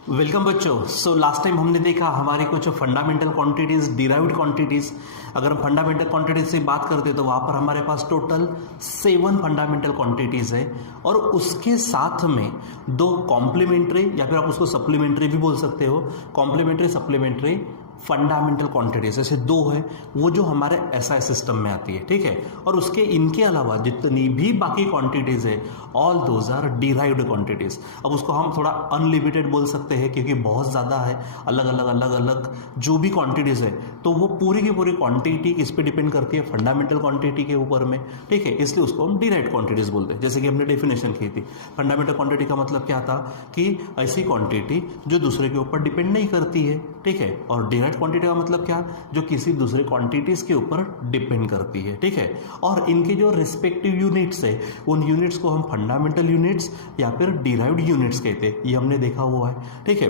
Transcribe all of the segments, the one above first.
Welcome बच्चों। So last time हमने देखा हमारी कुछ फंडामेंटल क्वांटिटीज, डिराइव्ड क्वांटिटीज। अगर हम फंडामेंटल क्वांटिटीज से बात करते तो वहाँ पर हमारे पास टोटल 7 फंडामेंटल क्वांटिटीज है और उसके साथ में 2 कॉम्प्लीमेंट्री या फिर आप उसको सप्लीमेंट्री भी बोल सकते हो, कॉम्प्लीमेंट्री सप्लीमेंट्री फंडामेंटल क्वांटिटीज ऐसे 2 है, वो जो हमारे एसआई सिस्टम में आती है, ठीक है। और उसके इनके अलावा जितनी भी बाकी क्वांटिटीज है all those are derived quantities. अब उसको हम थोड़ा अनलिमिटेड बोल सकते हैं क्योंकि बहुत ज़्यादा है, अलग अलग जो भी क्वांटिटीज है, तो वो पूरी की पूरी क्वांटिटी किस पे डिपेंड करती है, फंडामेंटल क्वांटिटी के ऊपर में, ठीक है। इसलिए उसको हम डिराइव्ड क्वांटिटीज बोलते हैं। जैसे कि हमने डेफिनेशन की थी, फंडामेंटल क्वांटिटी का मतलब क्या था कि ऐसी क्वांटिटी जो दूसरे के ऊपर डिपेंड नहीं करती है, ठीक है। और डिराइव्ड क्वांटिटी का मतलब क्या, जो किसी दूसरे क्वांटिटीज के ऊपर डिपेंड करती है, ठीक है। और इनके जो रिस्पेक्टिव यूनिट्स है, उन यूनिट्स को हम फंडामेंटल यूनिट्स या फिर डिराइव्ड यूनिट्स कहते हैं, ये हमने देखा हुआ है, ठीक है।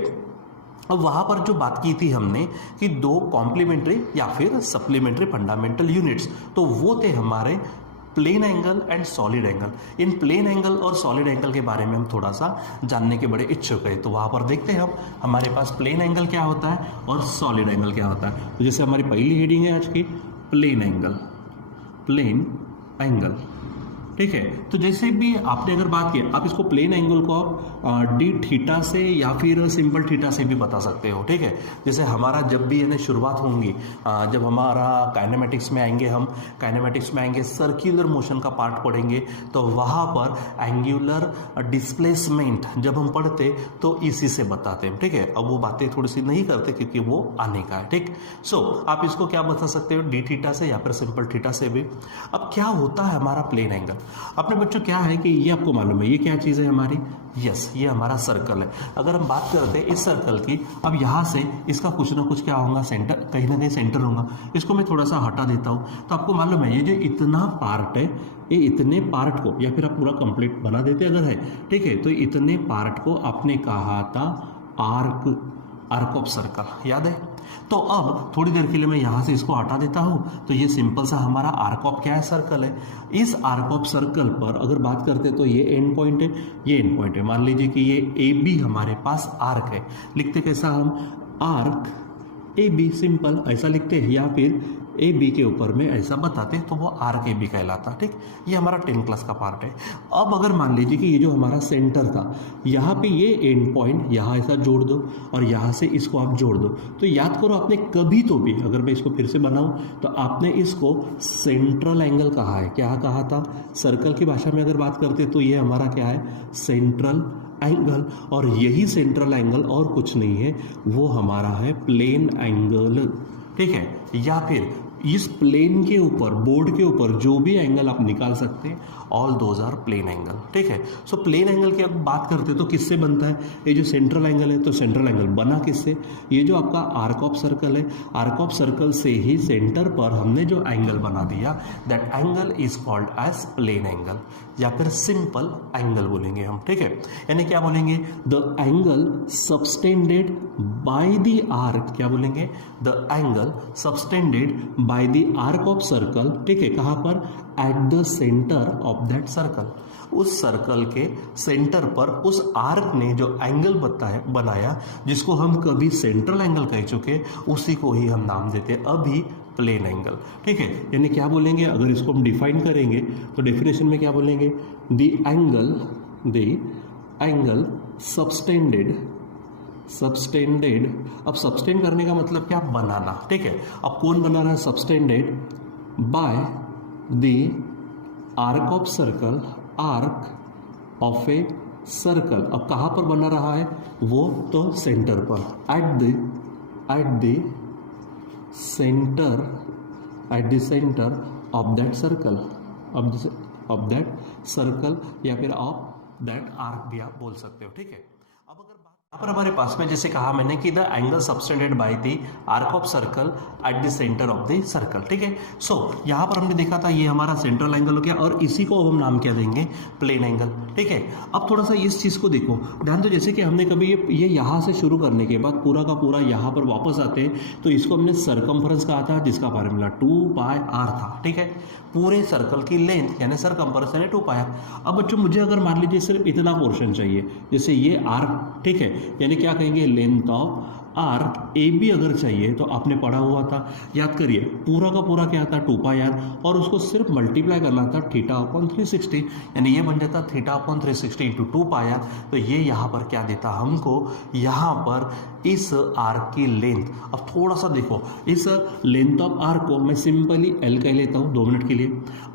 अब वहाँ पर जो बात की थी हमने कि 2 कॉम्प्लीमेंट्री या फिर सप्लीमेंट्री फंडामेंटल यूनिट्स, तो वो थे हमारे plane angle and solid angle. इन प्लेन एंगल और सॉलिड एंगल के बारे में हम थोड़ा सा जानने के बड़े इच्छुक हैं, तो वहाँ पर देखते हैं हम हमारे पास प्लेन एंगल क्या होता है और सॉलिड एंगल क्या होता है। तो जैसे हमारी पहली हेडिंग है आज की प्लेन एंगल, प्लेन एंगल, ठीक है। तो जैसे भी आपने अगर बात की, आप इसको प्लेन एंगल को आप डी थीटा से या फिर सिंपल थीटा से भी बता सकते हो, ठीक है। जैसे हमारा जब भी यानी शुरुआत होंगी, जब हमारा काइनेमेटिक्स में आएंगे, हम काइनेमेटिक्स में आएंगे, सर्कुलर मोशन का पार्ट पढ़ेंगे, तो वहाँ पर एंगुलर डिस्प्लेसमेंट जब हम पढ़ते तो इसी से बताते हैं, ठीक है। अब वो बातें थोड़ी सी नहीं करते क्योंकि वो आने का है, ठीक। सो आप इसको क्या बता सकते हो, डी थीटा से या फिर सिंपल थीटा से भी। अब क्या होता है हमारा प्लेन एंगल, अपने बच्चों क्या है कि ये आपको मालूम है ये क्या चीज़ है हमारी, यस ये हमारा सर्कल है। अगर हम बात करते हैं इस सर्कल की, अब यहाँ से इसका कुछ ना कुछ क्या होगा, सेंटर, कहीं ना कहीं सेंटर होगा। इसको मैं थोड़ा सा हटा देता हूँ तो आपको मालूम है ये जो इतना पार्ट है, ये इतने पार्ट को, या फिर आप पूरा कंप्लीट बना देते अगर है, ठीक है। तो इतने पार्ट को आपने कहा था आर्क ऑफ सर्कल, याद है। तो अब थोड़ी देर के लिए मैं यहाँ से इसको हटा देता हूँ, तो ये सिंपल सा हमारा आर्क ऑफ क्या है, सर्कल है। इस आर्क ऑफ सर्कल पर अगर बात करते हैं तो ये एंड पॉइंट है, ये एंड पॉइंट है। मान लीजिए कि ये ए बी हमारे पास आर्क है, लिखते कैसा हम, आर्क ए बी, सिंपल ऐसा लिखते हैं, या फिर ए बी के ऊपर में ऐसा बताते तो वो आर्क ए बी कहलाता, ठीक। ये हमारा 10 क्लास का पार्ट है। अब अगर मान लीजिए कि ये जो हमारा सेंटर था, यहाँ पे ये एंड पॉइंट यहाँ ऐसा जोड़ दो और यहाँ से इसको आप जोड़ दो, तो याद करो आपने कभी तो भी, अगर मैं इसको फिर से बनाऊँ तो आपने इसको सेंट्रल एंगल कहा है, क्या कहा था, सर्कल की भाषा में अगर बात करते तो ये हमारा क्या है, सेंट्रल एंगल। और यही सेंट्रल एंगल और कुछ नहीं है, वो हमारा है प्लेन एंगल, ठीक है। या फिर इस प्लेन के ऊपर, बोर्ड के ऊपर जो भी एंगल आप निकाल सकते हैं, all those are plane angle, ठीक है। सो प्लेन एंगल की अब बात करते तो किससे बनता है, ये जो सेंट्रल एंगल है, तो सेंट्रल एंगल बना किससे, ये जो आपका आर्क ऑफ सर्कल है, आर्क ऑफ सर्कल से ही सेंटर पर हमने जो एंगल बना दिया, that angle is called as plane angle या फिर सिंपल एंगल बोलेंगे हम, ठीक है। यानी क्या बोलेंगे, the angle subtended by the arc, क्या बोलेंगे, the angle subtended by the arc of circle, ठीक है। कहाँ पर, at the centre of that circle, उस सर्कल के सेंटर पर उस आर्क ने जो एंगल बनाया, जिसको हम कभी सेंट्रल एंगल कह चुके, उसी को ही हम नाम देते हैं अभी प्लेन एंगल, ठीक है। यानी क्या बोलेंगे, अगर इसको हम डिफाइन करेंगे तो डेफिनेशन में क्या बोलेंगे, द एंगल सबटेंडेड। अब सबटेंड करने का मतलब क्या, बनाना, ठीक है। अब कौन बना रहा है, subtended by the arc of circle, arc of a circle. अब कहाँ पर बना रहा है वो, तो सेंटर पर, at the centre of that circle, of that circle या फिर ऑफ दैट आर्क भी आप बोल सकते हो, ठीक है। अब अगर यहाँ पर हमारे पास में जैसे कहा मैंने कि the angle subtended by the arc of circle at the centre of the circle, ठीक है। सो यहाँ पर हमने देखा था ये हमारा सेंट्रल एंगल हो गया और इसी को हम नाम क्या देंगे, प्लेन एंगल, ठीक है। अब थोड़ा सा इस चीज़ को देखो ध्यान दो, जैसे कि हमने कभी ये यहाँ से शुरू करने के बाद पूरा का पूरा यहाँ पर वापस आते हैं तो इसको हमने सरकमफ्रेंस कहा था, जिसका फार्मूला 2πr था, ठीक है। पूरे सर्कल की लेंथ यानी सरकमफ्रेंस यानी 2πr। अब बच्चों मुझे अगर मान लीजिए सिर्फ इतना पोर्शन चाहिए, जैसे ये आर्क, ठीक है, यानी क्या कहेंगे, length of arc A B अगर चाहिए तो आपने पढ़ा हुआ था, याद करिए, पूरा का पूरा क्या था 2πr, और उसको सिर्फ मल्टीप्लाई करना था थीटा अपॉन 360, यानी ये बन जाता थीटा अपॉन 360 इंटू 2πr। तो ये यहाँ पर क्या देता हमको, यहाँ पर इस आर्क की लेंथ। अब थोड़ा सा देखो, इस लेंथ ऑफ आर्क को मैं सिंपली एल कह लेता हूँ 2 मिनट के लिए।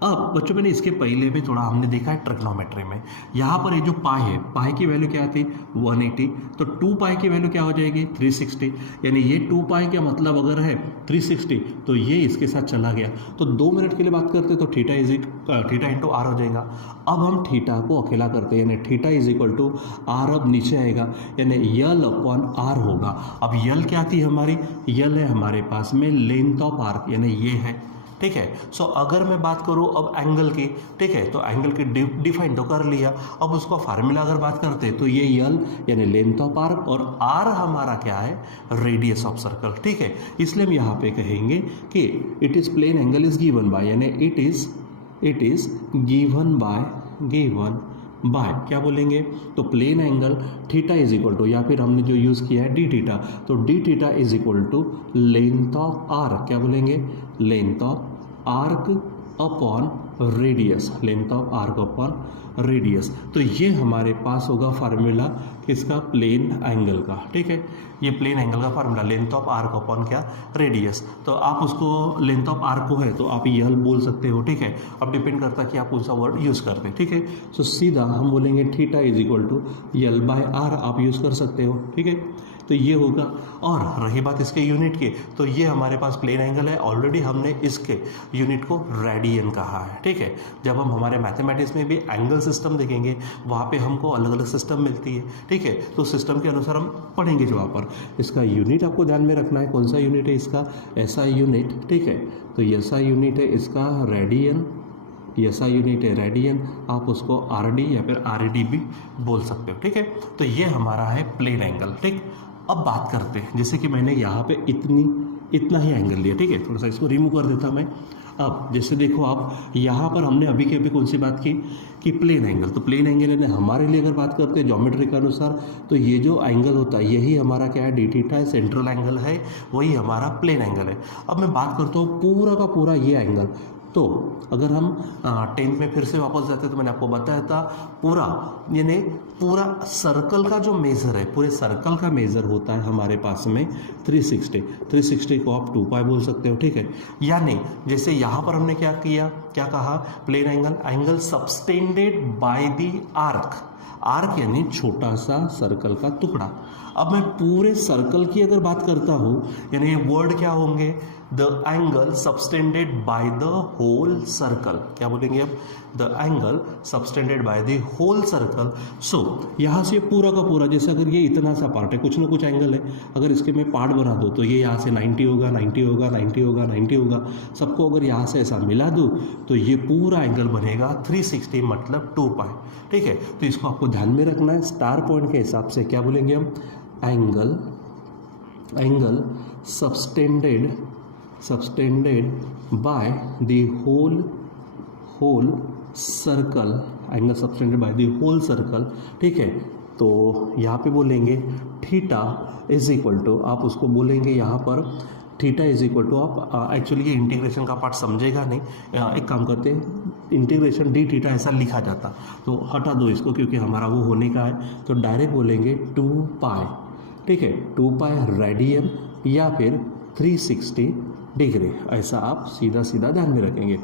अब बच्चों मैंने इसके पहले भी थोड़ा हमने देखा है ट्रिग्नोमेट्री में, यहाँ पर ये जो पाई है, पाई की वैल्यू क्या थी 180, तो 2π की वैल्यू क्या हो जाएगी 360, यानी ये 2π का मतलब अगर है 360 तो ये इसके साथ चला गया, तो 2 मिनट के लिए बात करते तो थीटा इंटू आर हो जाएगा। अब हम थीटा को अकेला करते हैं, यानी theta is equal to R, अब नीचे आएगा यानी यल अपॉन आर होगा। अब यल क्या थी हमारी, यल है हमारे पास में लेंथ ऑफ आर्क, यानी ये है, ठीक है। सो अगर मैं बात करूं अब एंगल की, ठीक है, तो एंगल की डिफाइन तो कर लिया। अब उसका फार्मूला अगर बात करते हैं तो ये यल यानी लेंथ ऑफ आर्क, और आर हमारा क्या है, रेडियस ऑफ सर्कल, ठीक है। इसलिए हम यहाँ पे कहेंगे कि it is plane angle is given by, यानी इट इज गिवन बाय क्या बोलेंगे, तो plane angle theta is equal to, या फिर हमने जो यूज़ किया है डी थीटा, तो D theta is equal to length of arc, क्या बोलेंगे, length of arc upon radius, length of arc upon radius. तो ये हमारे पास होगा फार्मूला किसका, प्लेन एंगल का, ठीक है। ये प्लेन एंगल का formula length of arc upon क्या, रेडियस। तो आप उसको लेंथ ऑफ आर्क को है तो आप यल बोल सकते हो, ठीक है। अब डिपेंड करता है कि आप कौन सा वर्ड यूज़ करते हैं, ठीक है। सो सीधा हम बोलेंगे theta is equal to L by R, आप यूज़ कर सकते हो, ठीक है। तो ये होगा। और रही बात इसके यूनिट की, तो ये हमारे पास प्लेन एंगल है, ऑलरेडी हमने इसके यूनिट को रेडियन कहा है, ठीक है। जब हम हमारे मैथमेटिक्स में भी एंगल सिस्टम देखेंगे वहाँ पे हमको अलग अलग सिस्टम मिलती है, ठीक है। तो सिस्टम के अनुसार हम पढ़ेंगे जो वहाँ पर। इसका यूनिट आपको ध्यान में रखना है, कौन सा यूनिट है इसका, ऐसा यूनिट, ठीक है। तो ऐसा यूनिट है इसका रेडियन, ऐसा यूनिट है रेडियन, आप उसको आरडी या फिर आरडी भी बोल सकते हो, ठीक है। तो ये हमारा है प्लेन एंगल, ठीक। अब बात करते हैं, जैसे कि मैंने यहाँ पे इतना ही एंगल लिया, ठीक है। थोड़ा सा इसको रिमूव कर देता मैं। अब जैसे देखो आप यहाँ पर हमने अभी के अभी कौन सी बात की कि प्लेन एंगल, तो प्लेन एंगल यानी हमारे लिए अगर बात करते हैं ज्योमेट्री के अनुसार, तो ये जो एंगल होता है यही हमारा क्या है, डी थीटा है, सेंट्रल एंगल है, वही हमारा प्लेन एंगल है। अब मैं बात करता हूँ पूरा का पूरा ये एंगल, तो अगर हम 10th में फिर से वापस जाते तो मैंने आपको बताया था पूरा, यानी पूरा सर्कल का जो मेज़र है, पूरे सर्कल का मेज़र होता है हमारे पास में 360 को आप 2π बोल सकते हो, ठीक है। यानी जैसे यहाँ पर हमने क्या किया, क्या कहा, plane angle subtended by the arc यानी छोटा सा सर्कल का टुकड़ा। अब मैं पूरे सर्कल की अगर बात करता हूँ, यानी ये वर्ड क्या होंगे, the angle subtended by the whole circle, क्या बोलेंगे अब, the angle subtended by the whole circle. So यहाँ से पूरा का पूरा, जैसे अगर ये इतना सा पार्ट है, कुछ ना कुछ एंगल है, अगर इसके मैं पार्ट बना दूँ तो ये यहाँ से 90 होगा, 90 होगा, 90 होगा, 90 होगा, सबको अगर यहाँ से ऐसा मिला दूँ तो ये पूरा एंगल बनेगा 360 मतलब 2π, ठीक है। तो इसको आपको ध्यान में रखना है, स्टार पॉइंट के हिसाब से क्या बोलेंगे हम, angle subtended by the whole circle, angle subtended by the whole circle, ठीक है। तो यहाँ पे बोलेंगे थीटा इज इक्वल टू, आप उसको बोलेंगे यहाँ पर थीटा इज इक्वल टू, आप एक्चुअली ये इंटीग्रेशन का पार्ट समझेगा नहीं, एक काम करते हैं, इंटीग्रेशन डी थीटा ऐसा लिखा जाता, तो हटा दो इसको क्योंकि हमारा वो होने का है, तो डायरेक्ट बोलेंगे 2π, ठीक है, 2π रेडियन या फिर 360 डिग्री, ऐसा आप सीधा सीधा ध्यान में रखेंगे।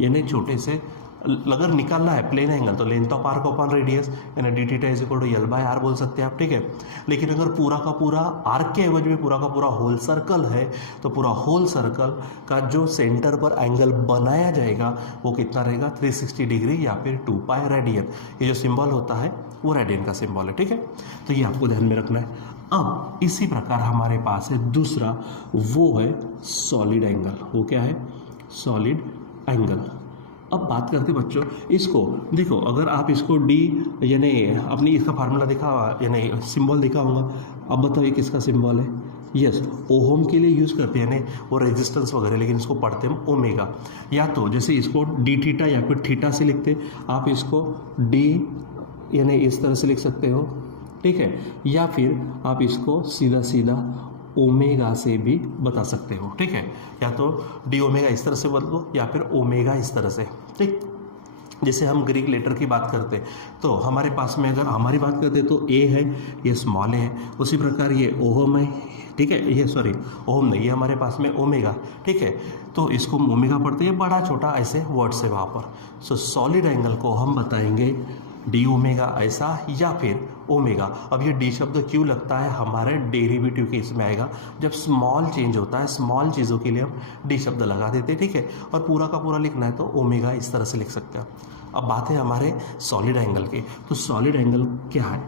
यानी छोटे से अगर निकालना है प्लेन एंगल तो length of arc upon radius, यानी D theta is equal to L by R बोल सकते हैं आप, ठीक है। लेकिन अगर पूरा का पूरा आर्क के एवज में पूरा का पूरा होल सर्कल है, तो पूरा होल सर्कल का जो सेंटर पर एंगल बनाया जाएगा वो कितना रहेगा, 360 डिग्री या फिर 2π रेडियन। ये जो सिंबल होता है वो रेडियन का सिंबल है, ठीक है। तो ये आपको ध्यान में रखना है। अब इसी प्रकार हमारे पास है दूसरा, वो है सॉलिड एंगल। वो क्या है, सॉलिड एंगल। अब बात करते बच्चों, इसको देखो, अगर आप इसको डी यानी अपनी इसका फार्मूला देखा यानी सिंबल देखा होगा, अब बताओ ये किसका सिंबल है, यस ओहम के लिए यूज़ करते हैं यानी वो रेजिस्टेंस वगैरह, लेकिन इसको पढ़ते हैं ओमेगा। या तो जैसे इसको डी थीटा या फिर थीटा से लिखते, आप इसको डी यानी इस तरह से लिख सकते हो, ठीक है, या फिर आप इसको सीधा सीधा ओमेगा से भी बता सकते हो, ठीक है, या तो डी ओमेगा इस तरह से बदलो या फिर ओमेगा इस तरह से, ठीक। जैसे हम ग्रीक लेटर की बात करते तो हमारे पास में अगर हमारी बात करते तो ए है, ये स्मॉल है, उसी प्रकार ये ओहम है, ठीक है, ये सॉरी ओहम नहीं, ये हमारे पास में ओमेगा, ठीक है, तो इसको ओमेगा पढ़ते हैं, बड़ा छोटा ऐसे वर्ड्स है वहाँ पर। सो सॉलिड एंगल को हम बताएंगे डी ओमेगा ऐसा या फिर ओमेगा। अब ये डी शब्द क्यों लगता है, हमारे डेरिवेटिव के इसमें आएगा, जब स्मॉल चेंज होता है, स्मॉल चीज़ों के लिए हम डी शब्द लगा देते हैं, ठीक है, और पूरा का पूरा लिखना है तो ओमेगा इस तरह से लिख सकते हैं। अब बात है हमारे सॉलिड एंगल की, तो सॉलिड एंगल क्या है,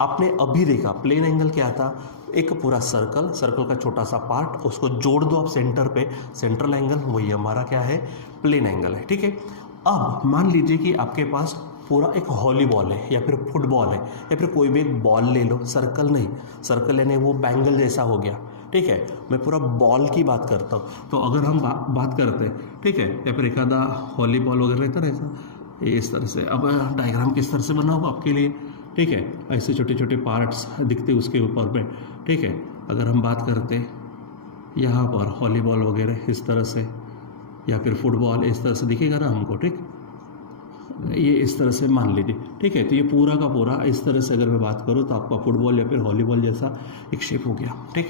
आपने अभी देखा प्लेन एंगल क्या था, एक पूरा सर्कल, सर्कल का छोटा सा पार्ट, उसको जोड़ दो आप सेंटर पे, सेंट्रल एंगल, वही हमारा क्या है, प्लेन एंगल है, ठीक है। अब मान लीजिए कि आपके पास पूरा एक वॉलीबॉल है या फिर फुटबॉल है या फिर कोई भी एक बॉल ले लो, सर्कल नहीं, सर्कल यानी वो बैंगल जैसा हो गया, ठीक है, मैं पूरा बॉल की बात करता हूँ। तो अगर हम बात करते हैं, ठीक है, या फिर एक आधा वॉलीबॉल वगैरह रहता है ऐसा, इस तरह से। अब डायग्राम किस तरह से बना होगा आपके लिए, ठीक है, ऐसे छोटे छोटे पार्ट्स दिखते उसके ऊपर में, ठीक है। अगर हम बात करते यहाँ पर वॉलीबॉल वगैरह इस तरह से या फिर फुटबॉल इस तरह से दिखेगा ना हमको, ठीक, ये इस तरह से मान लीजिए, ठीक है, तो ये पूरा का पूरा इस तरह से अगर मैं बात करूँ तो आपका फुटबॉल या फिर वॉलीबॉल जैसा एक शेप हो गया, ठीक।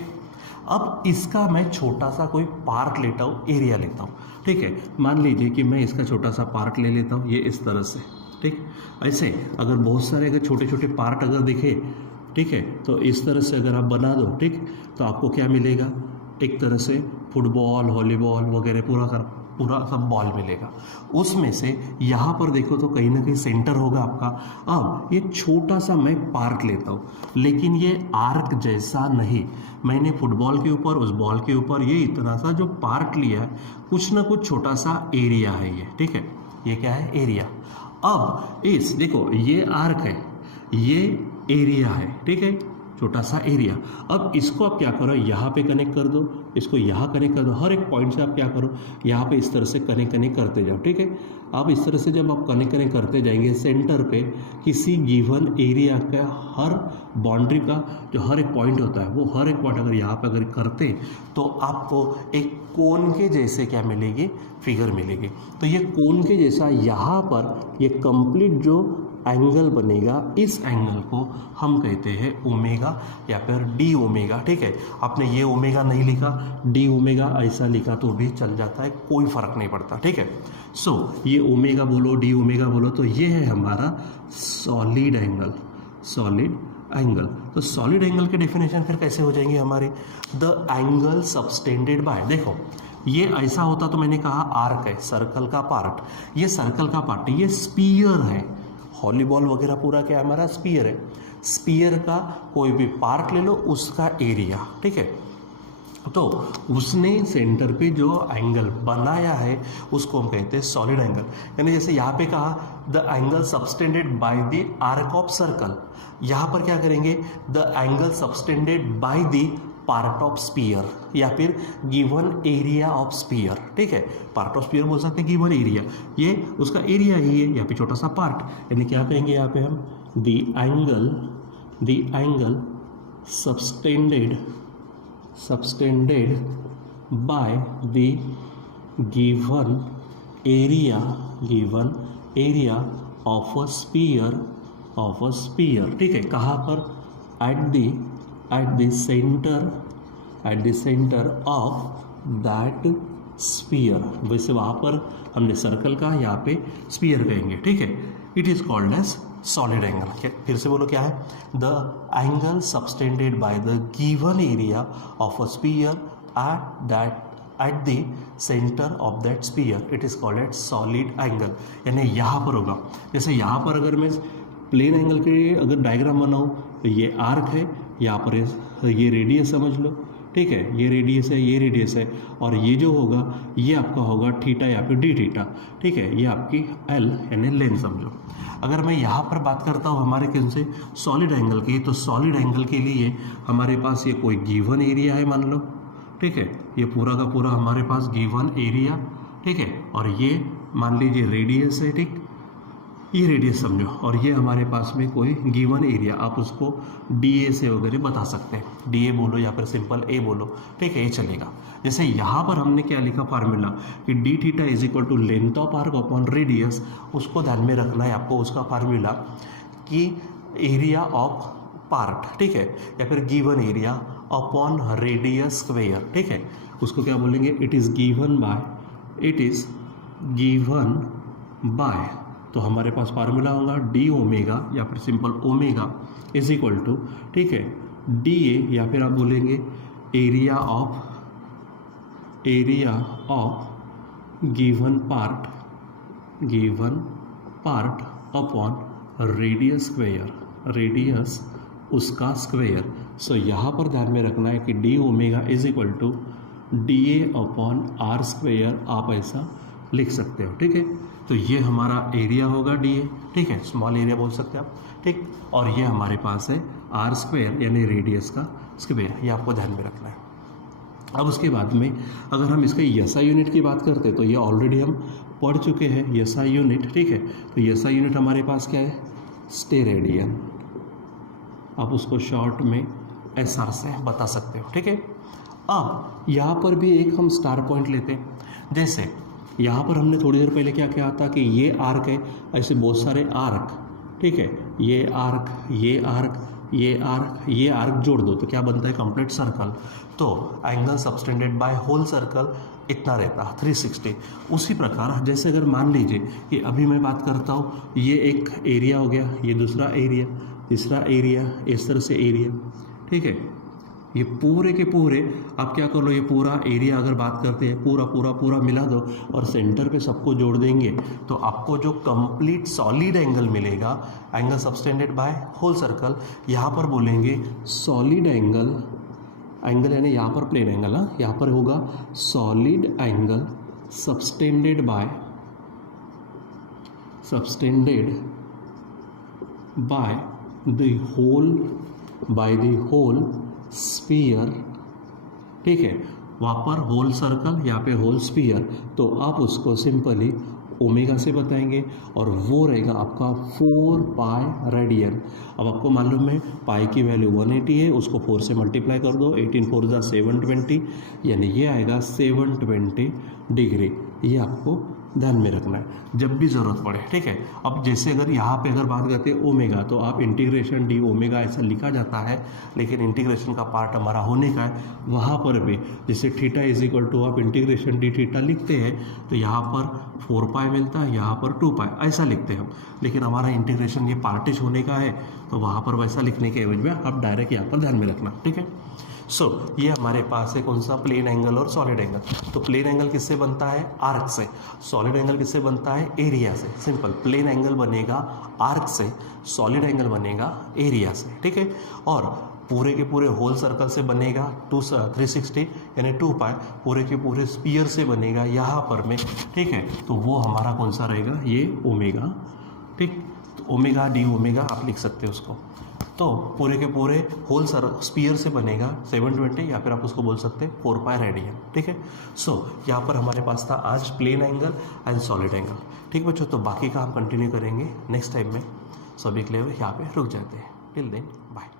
अब इसका मैं छोटा सा कोई पार्ट लेता हूँ, एरिया लेता हूँ, ठीक है, मान लीजिए कि मैं इसका छोटा सा पार्ट ले लेता हूँ, ये इस तरह से, ठीक। ऐसे अगर बहुत सारे अगर छोटे छोटे पार्ट अगर दिखे, ठीक है, तो इस तरह से अगर आप बना दो, ठीक, तो आपको क्या मिलेगा, एक तरह से फुटबॉल वॉलीबॉल वगैरह पूरा सब बॉल मिलेगा। उसमें से यहाँ पर देखो तो कहीं ना कहीं सेंटर होगा आपका। अब ये छोटा सा मैं पार्ट लेता हूँ, लेकिन ये आर्क जैसा नहीं, मैंने फुटबॉल के ऊपर उस बॉल के ऊपर ये इतना सा जो पार्ट लिया है, कुछ ना कुछ छोटा सा एरिया है ये, ठीक है, ये क्या है, एरिया। अब इस देखो ये आर्क है, ये एरिया है, ठीक है, छोटा सा एरिया। अब इसको आप क्या करो, यहाँ पे कनेक्ट कर दो, इसको यहाँ कनेक्ट कर दो, हर एक पॉइंट से आप क्या करो, यहाँ पे इस तरह से कनेक्ट करते जाओ, ठीक है। अब इस तरह से जब आप कनेक्ट करते जाएंगे, सेंटर पे किसी गिवन एरिया का हर बाउंड्री का जो हर एक पॉइंट होता है, वो हर एक पॉइंट अगर यहाँ पे अगर करते तो आपको एक कोन के जैसे क्या मिलेगी, फिगर मिलेगी। तो ये कोन के जैसा यहाँ पर ये कंप्लीट जो एंगल बनेगा, इस एंगल को हम कहते हैं ओमेगा या फिर डी ओमेगा, ठीक है। आपने ये ओमेगा नहीं लिखा, डी ओमेगा ऐसा लिखा तो भी चल जाता है, कोई फर्क नहीं पड़ता, ठीक है। सो ये ओमेगा बोलो डी ओमेगा बोलो, तो ये है हमारा सॉलिड एंगल, सॉलिड एंगल। तो सॉलिड एंगल के डेफिनेशन फिर कैसे हो जाएंगे हमारे, द एंगल सबटेंडेड बाय, देखो ये ऐसा होता तो मैंने कहा आर्क है, सर्कल का पार्ट, ये सर्कल का पार्ट है, ये स्पीयर है, वॉलीबॉल वगैरह पूरा क्या है हमारा, स्पीयर है, स्पीयर का कोई भी पार्ट ले लो, उसका एरिया, ठीक है। तो उसने सेंटर पे जो एंगल बनाया है उसको हम कहते हैं सॉलिड एंगल। यानी जैसे यहाँ पे कहा the angle subtended by the arc of circle, यहाँ पर क्या करेंगे, the angle subtended by the part of sphere या फिर गिवन एरिया ऑफ स्पीयर, ठीक है, पार्ट ऑफ स्पीयर बोल सकते हैं, गिवन एरिया ये उसका एरिया ही है, यहाँ पे छोटा सा पार्ट, यानी क्या कहेंगे यहाँ पे हम, the angle subtended by the given area of a spear, ठीक है, कहाँ पर, at the center of that sphere, वैसे वहाँ पर हमने सर्कल का, यहाँ पे स्पीयर कहेंगे, ठीक है। It is called as solid angle. फिर से बोलो क्या है, the angle subtended by the given area of a sphere at the center of that sphere, it is called as solid angle। यानी यहाँ पर होगा, जैसे यहाँ पर अगर मैं प्लेन एंगल के अगर डायग्राम बनाऊँ तो ये आर्क है, यहाँ पर ये रेडियस समझ लो, ठीक है, ये रेडियस है, ये रेडियस है, और ये जो होगा ये आपका होगा थीटा या फिर डी थीटा, ठीक है, ये आपकी एल यानी लेंथ समझो। अगर मैं यहाँ पर बात करता हूँ हमारे किन से, सॉलिड एंगल की, तो सॉलिड एंगल के लिए हमारे पास ये कोई गिवन एरिया है मान लो, ठीक है, ये पूरा का पूरा हमारे पास गिवन एरिया, ठीक है, और ये मान लीजिए रेडियस है, ठीक, ये रेडियस समझो, और ये हमारे पास में कोई गिवन एरिया, आप उसको डी ए से वगैरह बता सकते हैं, डी ए बोलो या फिर सिंपल ए बोलो, ठीक है, ये चलेगा। जैसे यहाँ पर हमने क्या लिखा फार्मूला कि D theta is equal to length of arc upon radius, उसको ध्यान में रखना है आपको, उसका फार्मूला कि एरिया ऑफ पार्ट, ठीक है, या फिर given area upon radius square, ठीक है, उसको क्या बोलेंगे, इट इज़ गिवन बाय, तो हमारे पास फार्मूला होगा डी ओमेगा या फिर simple omega is equal to, ठीक है, डी ए या फिर आप बोलेंगे area of given part upon radius square, radius उसका स्क्वेयर। सो यहाँ पर ध्यान में रखना है कि D omega is equal to D A upon R square, आप ऐसा लिख सकते हो, ठीक है। तो ये हमारा एरिया होगा डी ए, ठीक है, स्मॉल एरिया बोल सकते हैं आप, ठीक, और ये हमारे पास है आर स्क्वेयर यानी रेडियस का स्क्वेयर, ये आपको ध्यान में रखना है। अब उसके बाद में अगर हम इसके एसआई यूनिट की बात करते हैं तो ये ऑलरेडी हम पढ़ चुके हैं एसआई यूनिट, ठीक है। तो एसआई यूनिट हमारे पास क्या है, स्टेरेडियन, आप उसको शॉर्ट में एसआर से बता सकते हो, ठीक है। अब यहाँ पर भी एक हम स्टार पॉइंट लेते हैं, जैसे यहाँ पर हमने थोड़ी देर पहले क्या किया था कि ये आर्क है, ऐसे बहुत सारे आर्क, ठीक है, ये आर्क, ये आर्क, ये आर्क, ये आर्क जोड़ दो तो क्या बनता है, कंप्लीट सर्कल। तो angle subtended by whole circle इतना रहता है 360। उसी प्रकार जैसे अगर मान लीजिए कि अभी मैं बात करता हूँ, ये एक एरिया हो गया, ये दूसरा एरिया, तीसरा एरिया, इस तरह से एरिया, ठीक है, ये पूरे के पूरे आप क्या कर लो, ये पूरा एरिया अगर बात करते हैं पूरा मिला दो और सेंटर पे सबको जोड़ देंगे तो आपको जो कंप्लीट सॉलिड एंगल मिलेगा, angle subtended by whole circle, यहाँ पर बोलेंगे सॉलिड एंगल, एंगल यानी यहाँ पर प्लेन एंगल, हाँ, यहाँ पर होगा solid angle subtended by the whole sphere, ठीक है, वहाँ पर होल सर्कल, यहाँ पे होल स्फीयर, तो आप उसको सिंपली ओमेगा से बताएंगे और वो रहेगा आपका 4 पाई रेडियन। अब आपको मालूम है पाई की वैल्यू 180 है, उसको 4 से मल्टीप्लाई कर दो, 18 4 जा 720, यानी ये आएगा 720 डिग्री। ये आपको ध्यान में रखना है जब भी ज़रूरत पड़े, ठीक है। अब जैसे अगर यहाँ पे अगर बात करते हैं ओमेगा, तो आप इंटीग्रेशन डी ओमेगा ऐसा लिखा जाता है, लेकिन इंटीग्रेशन का पार्ट हमारा होने का है, वहाँ पर भी जैसे थीटा इज इक्वल टू आप इंटीग्रेशन डी थीटा लिखते हैं तो यहाँ पर 4 पाई मिलता है, यहाँ पर 2 पाई ऐसा लिखते हैं हम, लेकिन हमारा इंटीग्रेशन ये पार्टिश होने का है तो वहाँ पर वैसा लिखने के एवज में आप डायरेक्ट यहाँ पर ध्यान में रखना, ठीक है। सो ये हमारे पास है कौन सा, प्लेन एंगल और सॉलिड एंगल। तो प्लेन एंगल किससे बनता है, आर्क से, सॉलिड एंगल किससे बनता है, एरिया से। सिंपल, प्लेन एंगल बनेगा आर्क से, सॉलिड एंगल बनेगा एरिया से, ठीक है। और पूरे के पूरे होल सर्कल से बनेगा 360 यानी 2 पाई, पूरे के पूरे स्पीयर से बनेगा यहाँ पर में, ठीक है। तो वो हमारा कौन सा रहेगा, ये ओमेगा, ठीक, तो ओमेगा डी ओमेगा आप लिख सकते हो उसको। तो पूरे के पूरे होल स्पीयर से बनेगा 720 या फिर आप उसको बोल सकते हैं 4 पाई रेडियन, ठीक है। सो यहाँ पर हमारे पास था आज plane angle and solid angle, ठीक बच्चों। तो बाकी का हम कंटिन्यू करेंगे नेक्स्ट टाइम में। सभी के लिए यहाँ पे रुक जाते हैं। Till then bye.